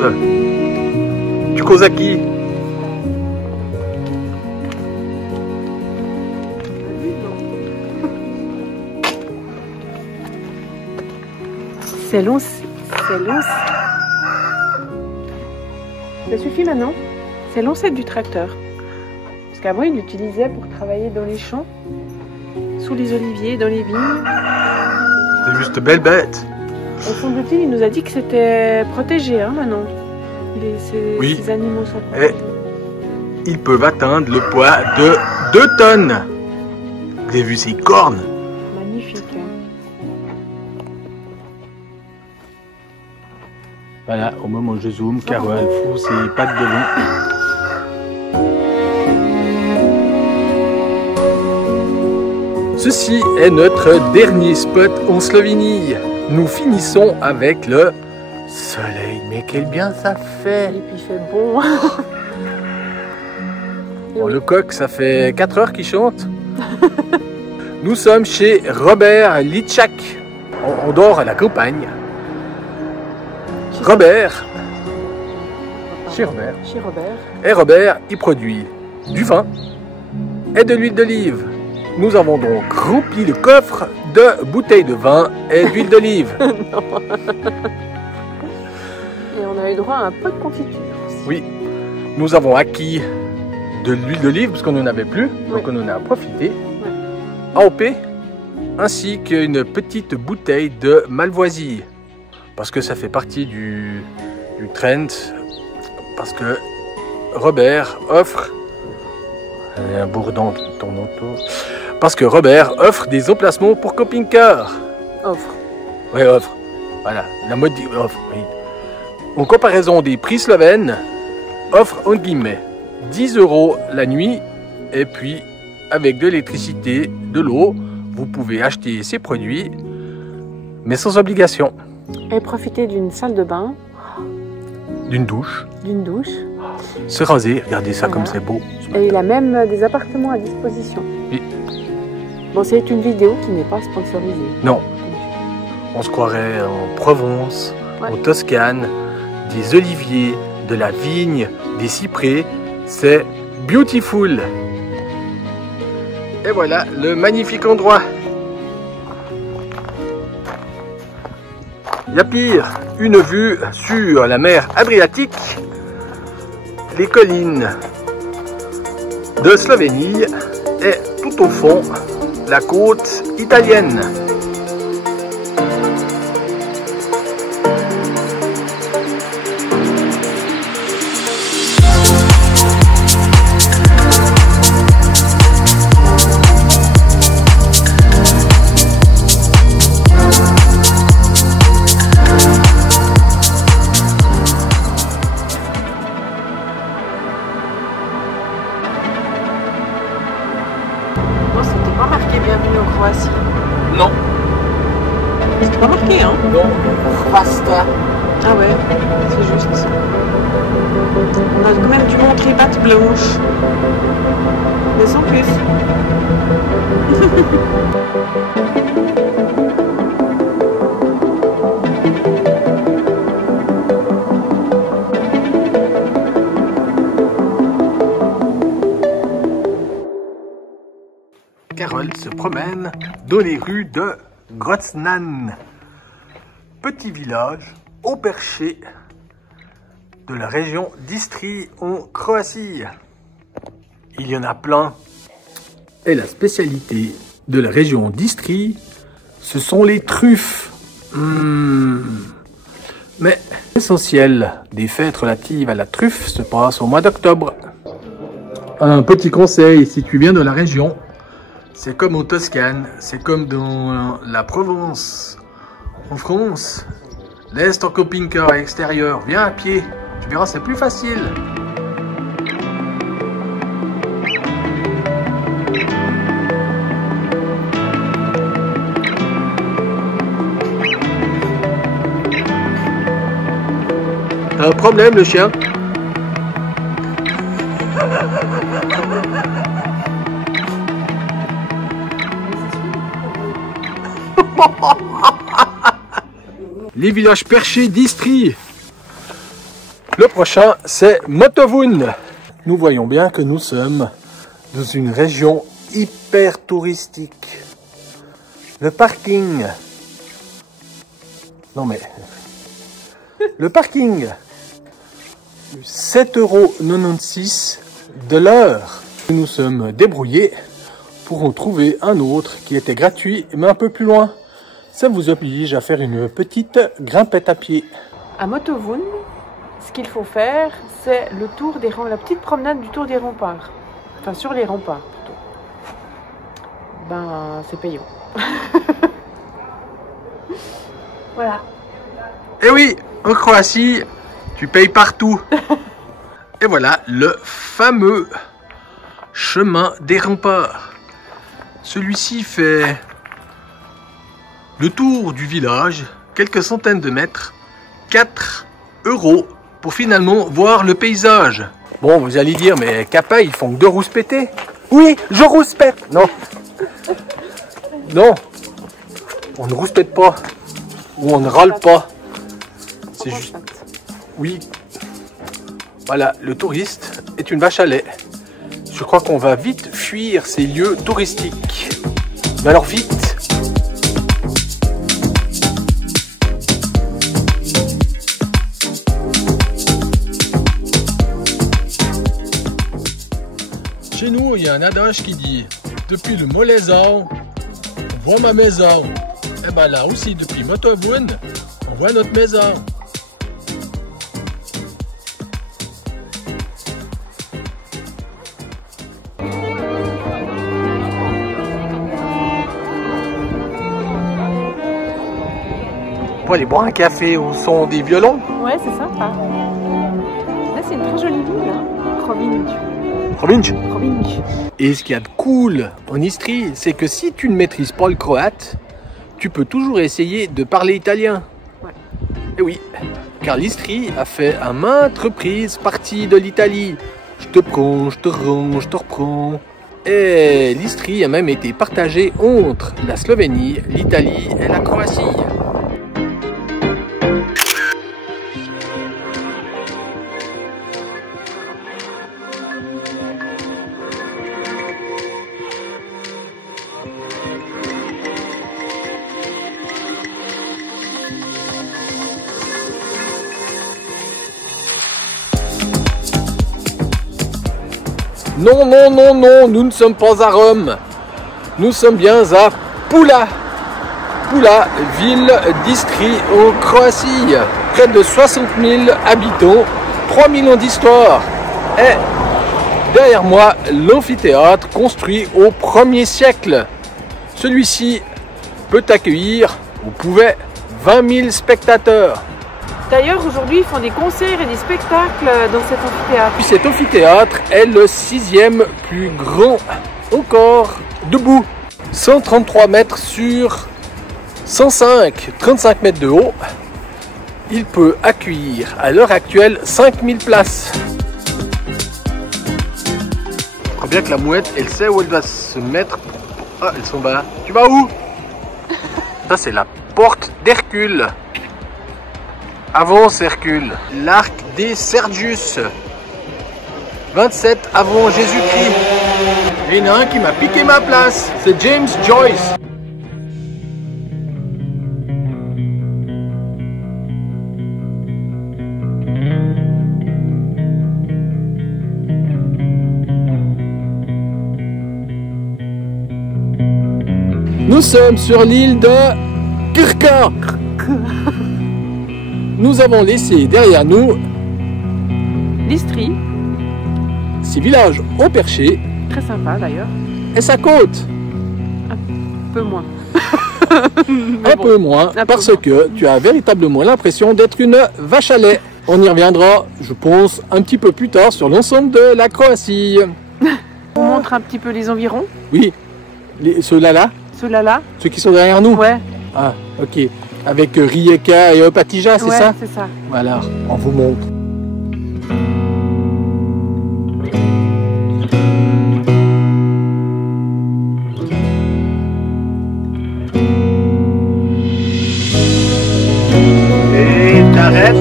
causes. Tu causes à qui? C'est long, c'est long. Ça suffit maintenant. C'est l'ancêtre du tracteur. Parce qu'avant, il l'utilisait pour travailler dans les champs, sous les oliviers, dans les vignes. C'est juste belle bête. Au fond de il nous a dit que c'était protégé, hein, maintenant. Oui. Ces animaux sont protégés. Ils peuvent atteindre le poids de 2 tonnes. Vous avez vu ces cornes? Magnifique. Hein. Voilà, au moment où je zoome, Carole fout ses pattes de long. Ceci est notre dernier spot en Slovénie. Nous finissons avec le soleil. Mais quel bien ça fait! Et puis il fait bon. Bon, le coq, ça fait 4 heures qu'il chante. Nous sommes chez Robert Litchak. On dort à la campagne. Robert. Chez Robert. Chez Robert. Et Robert, il produit du vin et de l'huile d'olive. Nous avons donc rempli le coffre de bouteilles de vin et d'huile d'olive. Et on a eu droit à un peu de confiture aussi. Oui, nous avons acquis de l'huile d'olive parce qu'on n'en avait plus, donc on en a profité. AOP, ainsi qu'une petite bouteille de Malvoisie, parce que ça fait partie du trend, parce que Robert offre un bourdon qui tourne autour. Parce que Robert offre des emplacements pour camping-car. Offre. Oui, offre. Voilà, la mode dit offre, oui. En comparaison des prix slovènes, offre en guillemets 10 € la nuit, et puis avec de l'électricité, de l'eau, vous pouvez acheter ces produits, mais sans obligation. Et profiter d'une salle de bain. D'une douche. D'une douche. Se raser, regardez ça comme c'est beau. Et il a même des appartements à disposition. Oui. Bon, c'est une vidéo qui n'est pas sponsorisée. Non. On se croirait en Provence, Ouais. en Toscane, des oliviers, de la vigne, des cyprès. C'est beautiful. Et voilà le magnifique endroit. Il y a pire, une vue sur la mer Adriatique, les collines de Slovénie et tout au fond la côte italienne. Non, c'était pas marqué bienvenue en Croatie. Non. C'était pas marqué, hein? Non. Croatia. Ah ouais, c'est juste. On a quand même dû montrer patte blanche. Mais sans plus. Carole se promène dans les rues de Grocnan, petit village au perché de la région d'Istrie en Croatie. Il y en a plein. Et la spécialité de la région d'Istrie, ce sont les truffes. Mais l'essentiel des fêtes relatives à la truffe se passe au mois d'octobre. Un petit conseil, si tu viens de la région, c'est comme en Toscane, c'est comme dans la Provence, en France. Laisse ton camping-car à l'extérieur, viens à pied, tu verras c'est plus facile. T'as un problème le chien? Les villages perchés d'Istrie. Le prochain, c'est Motovun. Nous voyons bien que nous sommes dans une région hyper touristique. Le parking. Non mais... Le parking. 7,96 € de l'heure. Nous nous sommes débrouillés pour en trouver un autre qui était gratuit, mais un peu plus loin. Ça vous oblige à faire une petite grimpette à pied. À Motovun, ce qu'il faut faire, c'est le tour des la petite promenade du tour des remparts. Enfin, sur les remparts, plutôt. Ben, c'est payant. Voilà. Et oui, en Croatie, tu payes partout. Et voilà le fameux chemin des remparts. Celui-ci fait le tour du village, quelques centaines de mètres, 4 € pour finalement voir le paysage. Bon, vous allez dire, mais Kappa, ils font que de rouspéter. Oui, je rouspète. Non. Non. On ne rouspète pas. Ou on ne râle pas. C'est juste... Oui. Voilà, le touriste est une vache à lait. Je crois qu'on va vite fuir ces lieux touristiques. Mais alors vite. Chez nous, il y a un adage qui dit « Depuis le Molaison, on voit ma maison. » Et bien là aussi, depuis Motovun, on voit notre maison. On peut aller boire un café au son des violons. Ouais, c'est sympa. Là, c'est une très jolie ville, hein. Rovinj. Et ce qu'il y a de cool en Istrie, c'est que si tu ne maîtrises pas le croate, tu peux toujours essayer de parler italien. Ouais. Et oui, car l'Istrie a fait à maintes reprises partie de l'Italie. Je te prends, je te rends, je te reprends. Et l'Istrie a même été partagée entre la Slovénie, l'Italie et la Croatie. Non, non, non, non, nous ne sommes pas à Rome. Nous sommes bien à Pula. Pula, ville d'Istrie en Croatie. Près de 60 000 habitants, 3 millions d'histoires. Et derrière moi, l'amphithéâtre construit au 1er siècle. Celui-ci peut accueillir, ou pouvait, 20 000 spectateurs. D'ailleurs, aujourd'hui, ils font des concerts et des spectacles dans cet amphithéâtre. Puis cet amphithéâtre est le 6e plus grand encore debout. 133 mètres sur 105, 35 mètres de haut. Il peut accueillir à l'heure actuelle 5000 places. Je crois bien que la mouette, elle sait où elle doit se mettre. Ah, elles sont là. Tu vas où? Ça, c'est la porte d'Hercule. Avance Hercule, l'arc des Sergius, 27 avant Jésus-Christ. Et il y en a un qui m'a piqué ma place, c'est James Joyce. Nous sommes sur l'île de Krka. Nous avons laissé derrière nous l'Istrie. Ces villages au perché. Très sympa d'ailleurs. Et sa côte. Un peu moins. Un peu moins, parce que tu as véritablement l'impression d'être une vache à lait. On y reviendra, je pense, un petit peu plus tard sur l'ensemble de la Croatie. On montre un petit peu les environs. Oui, ceux-là. Ceux-là. Ceux qui sont derrière nous. Ouais. Ah, ok. Avec Rijeka et Opatija, c'est ça? Ouais, c'est ça. Voilà, on vous montre. Et t'arrêtes.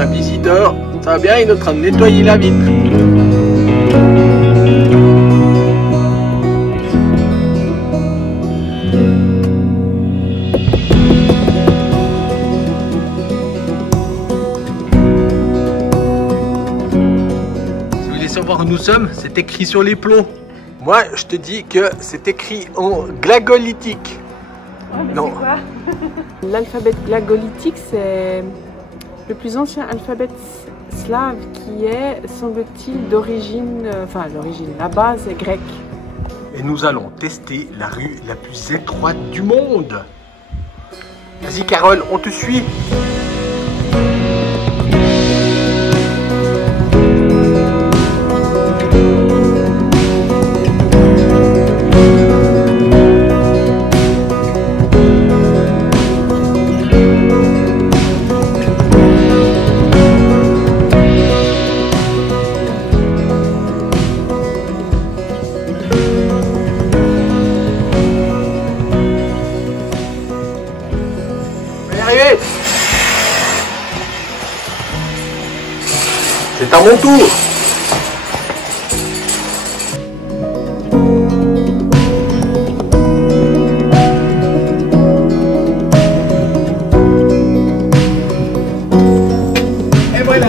un visiteur. Ça va bien, il est en train de nettoyer la vitre. Si vous voulez savoir où nous sommes, c'est écrit sur les plots. Moi, je te dis que c'est écrit en glagolitique. Non. L'alphabet glagolitique, c'est le plus ancien alphabet slave qui est, semble-t-il, d'origine, la base est grecque. Et nous allons tester la rue la plus étroite du monde. Vas-y Carole, on te suit. C'est à mon tour. Et voilà.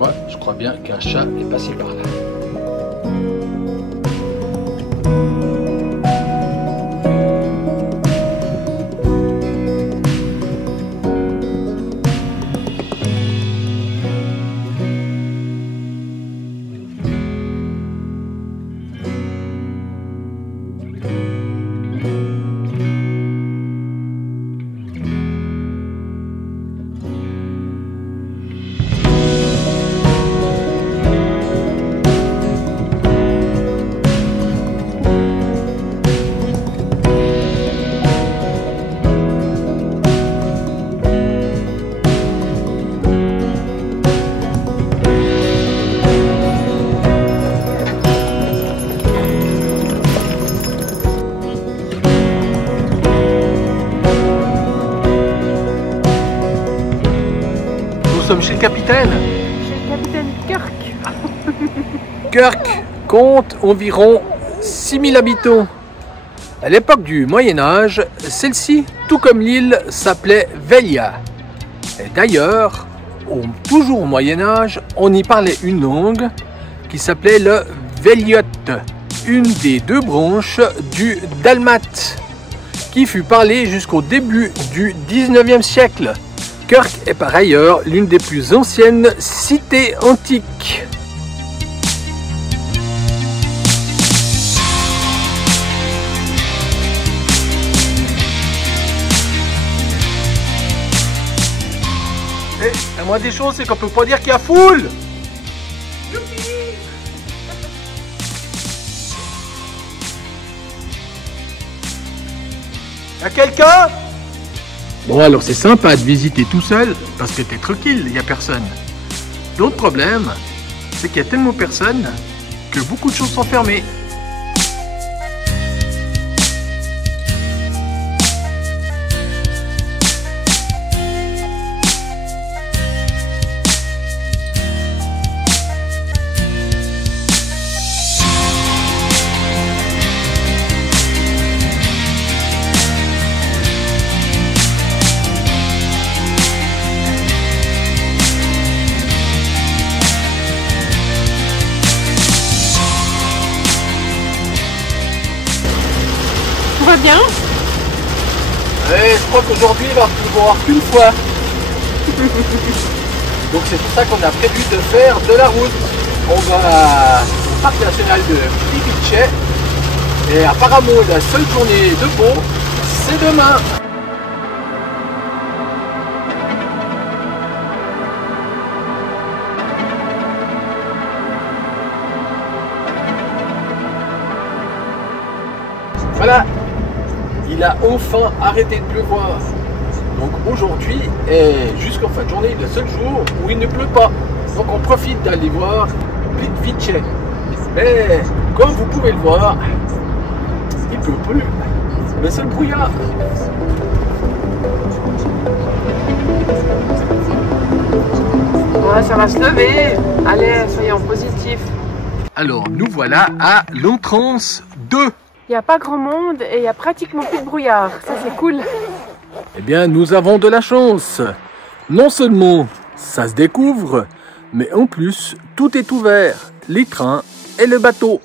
Ouais, je crois bien qu'un chat est passé par là. Nous sommes chez le capitaine. Chez le capitaine Kirk. Kirk compte environ 6000 habitants. À l'époque du Moyen-Âge, celle-ci, tout comme l'île, s'appelait Velia. Et d'ailleurs, toujours au Moyen-Âge, on y parlait une langue qui s'appelait le Veliote, une des deux branches du dalmate, qui fut parlée jusqu'au début du 19e siècle. Kirk est par ailleurs l'une des plus anciennes cités antiques. Et la moindre des choses, c'est qu'on peut pas dire qu'il y a foule. Y'a quelqu'un? Bon, alors c'est sympa de visiter tout seul parce que t'es tranquille, il n'y a personne. L'autre problème, c'est qu'il y a tellement personne que beaucoup de choses sont fermées. Tout va bien? Et je crois qu'aujourd'hui il va pleuvoir qu'une fois. Donc c'est pour ça qu'on a prévu de faire de la route. On va au parc national de Plivice. Et apparemment la seule journée de beau, c'est demain. Voilà, il a enfin arrêté de pleuvoir. Donc aujourd'hui est jusqu'en fin de journée le seul jour où il ne pleut pas. Donc on profite d'aller voir Plivice. Mais comme vous pouvez le voir, il ne pleut plus. Le seul brouillard. bah, ça va se lever. Allez, soyons positifs. Alors, nous voilà à l'entrance 2. Il n'y a pas grand monde et il y a pratiquement plus de brouillard. Ça, c'est cool. Eh bien, nous avons de la chance. Non seulement ça se découvre, mais en plus, tout est ouvert. Les trains et le bateau.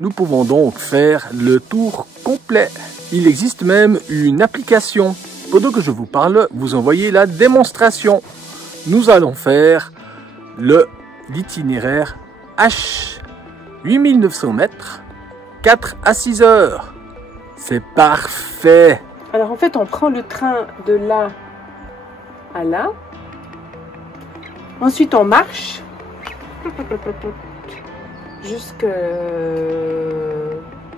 Nous pouvons donc faire le tour complet. Il existe même une application. Pendant que je vous parle, vous envoyez la démonstration. Nous allons faire l'itinéraire H. 8900 mètres, 4 à 6 heures. C'est parfait. Alors en fait, on prend le train de là à là. Ensuite, on marche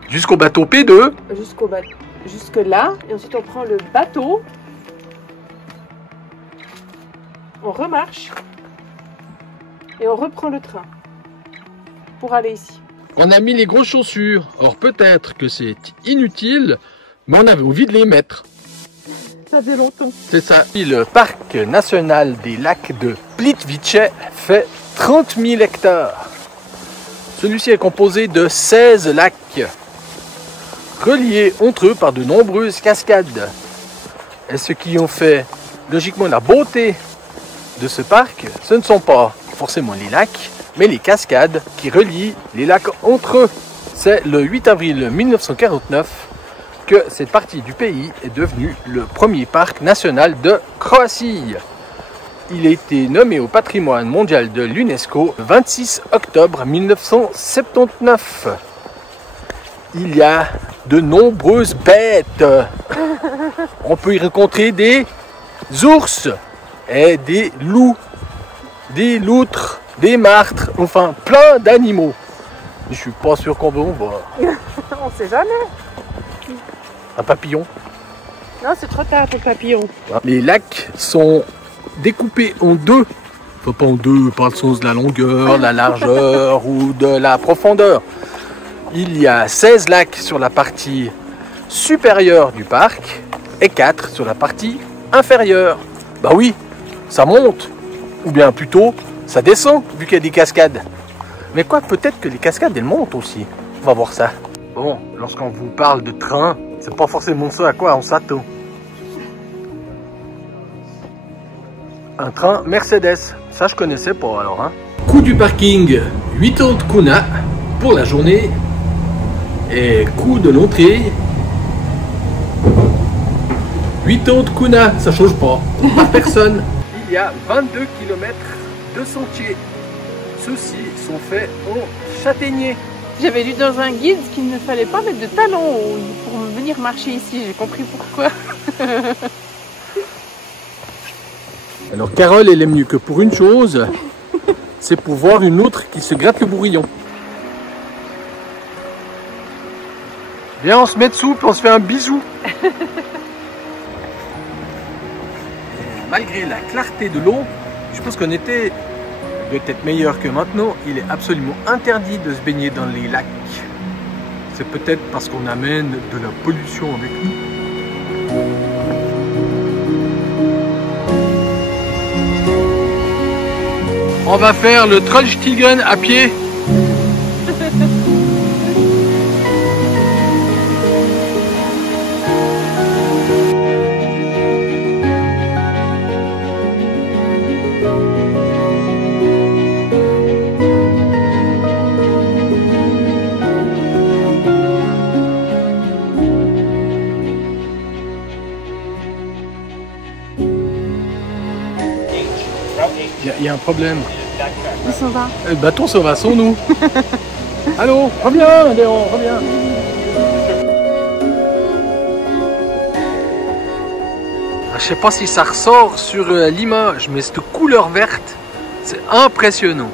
Jusqu'au bateau P2. Jusque là. Et ensuite, on prend le bateau. On remarche. Et on reprend le train pour aller ici. On a mis les grosses chaussures. Or peut-être que c'est inutile, mais on avait envie de les mettre. Ça fait longtemps. C'est ça. Le parc national des lacs de Plitvice fait 30 000 hectares. Celui-ci est composé de 16 lacs, reliés entre eux par de nombreuses cascades. Et ce qui en fait logiquement la beauté de ce parc, ce ne sont pas forcément les lacs, mais les cascades qui relient les lacs entre eux. C'est le 8 avril 1949 que cette partie du pays est devenue le premier parc national de Croatie. Il a été nommé au patrimoine mondial de l'UNESCO le 26 octobre 1979. Il y a de nombreuses bêtes. On peut y rencontrer des ours et des loups, des loutres, des martres, enfin plein d'animaux. Je suis pas sûr qu'on va en voir. On sait jamais. Un papillon. Non, c'est trop tard pour le papillon. Les lacs sont découpés en deux. Enfin, pas en deux par le sens de la longueur, de la largeur ou de la profondeur. Il y a 16 lacs sur la partie supérieure du parc et 4 sur la partie inférieure. Bah oui, ça monte. Ou bien plutôt, ça descend vu qu'il y a des cascades. Mais quoi, peut-être que les cascades, elles montent aussi. On va voir ça. Bon, lorsqu'on vous parle de train, c'est pas forcément ça à quoi on s'attend. Un train Mercedes, ça je connaissais pas alors. Hein. Coût du parking, 80 kuna pour la journée. Et coût de l'entrée, 80 kuna, ça change pas, par personne. Il y a 22 km de sentiers. Ceux-ci sont faits en châtaignier. J'avais lu dans un guide qu'il ne fallait pas mettre de talons pour venir marcher ici. J'ai compris pourquoi. Alors Carole, elle est mieux que pour une chose, c'est pour voir une autre qui se gratte le bourrillon. Viens, on se met dessous puis on se fait un bisou. Malgré la clarté de l'eau, je pense qu'on était peut-être meilleur que maintenant. Il est absolument interdit de se baigner dans les lacs. C'est peut-être parce qu'on amène de la pollution avec nous. On va faire le Trollstigen à pied. Il y a un problème. Il s'en va. Le bateau s'en va sans nous. Allô, reviens, Léon, reviens. Je sais pas si ça ressort sur l'image, mais cette couleur verte, c'est impressionnant.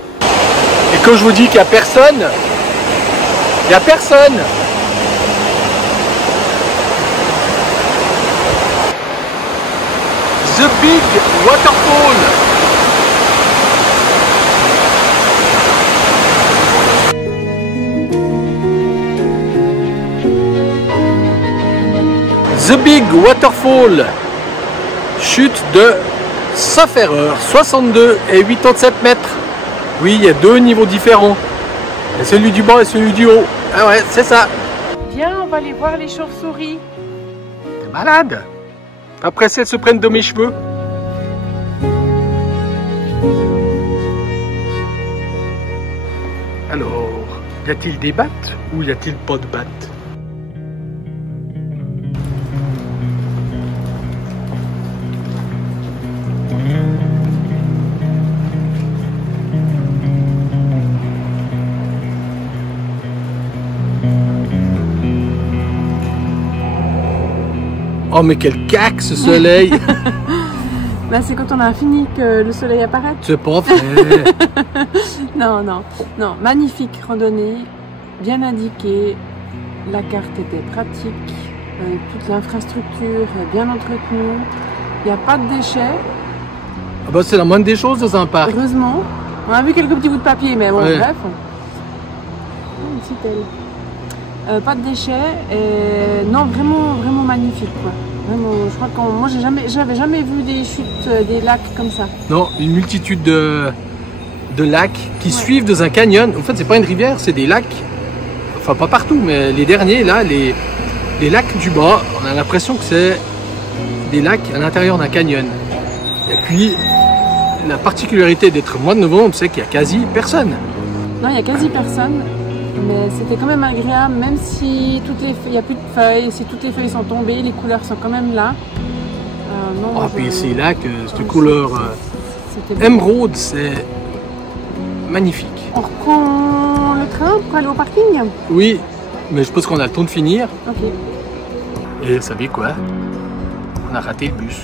Et quand je vous dis qu'il n'y a personne, il n'y a personne. The Big Waterfall. The Big Waterfall, chute de sauf erreur, 62 et 87 mètres. Oui, il y a deux niveaux différents. Il y a celui du bas et celui du haut. Ah ouais, c'est ça. Viens, on va aller voir les chauves-souris. T'es malade. Après, elles se prennent de mes cheveux. Alors, y a-t-il des battes ou y a-t-il pas de battes? Oh mais quel cac ce soleil. Là, c'est quand on a fini que le soleil apparaît. C'est pas vrai. Non, non, non. Magnifique randonnée, bien indiquée. La carte était pratique. Toute l'infrastructure est bien entretenue. Il n'y a pas de déchets. Ah bah c'est la moindre des choses dans un parc. Heureusement. On a vu quelques petits bouts de papier, mais bon, ouais. Bref. Une petite aile. Pas de déchets. Et... Non, vraiment, vraiment magnifique, quoi. Vraiment, je crois que moi, j'avais jamais vu des chutes, des lacs comme ça. Non, une multitude de lacs qui suivent dans un canyon. En fait, c'est pas une rivière, c'est des lacs. Enfin, pas partout, mais les derniers, là, les lacs du bas, on a l'impression que c'est des lacs à l'intérieur d'un canyon. Et puis, la particularité d'être mois de novembre, c'est qu'il n'y a quasi personne. Non, il n'y a quasi personne. Mais c'était quand même agréable, même si il n'y a plus de feuilles, si toutes les feuilles sont tombées, les couleurs sont quand même là. Ah, puis c'est là que cette couleur émeraude, c'est magnifique. On reprend le train pour aller au parking? Oui, mais je pense qu'on a le temps de finir. Ok. Et vous savez quoi? On a raté le bus.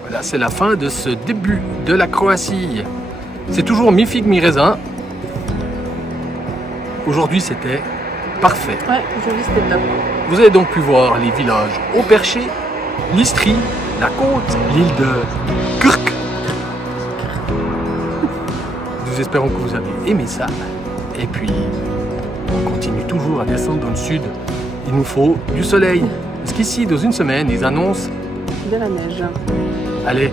Voilà, c'est la fin de ce début de la Croatie. C'est toujours mi-figue, mi-raisin. Aujourd'hui, c'était parfait. Ouais, aujourd'hui, c'était top. Vous avez donc pu voir les villages Haut Perché, Listri, la côte, l'île de Krk. Nous espérons que vous avez aimé ça. Et puis, on continue toujours à descendre dans le sud. Il nous faut du soleil. Parce qu'ici, dans une semaine, ils annoncent De la neige. allez,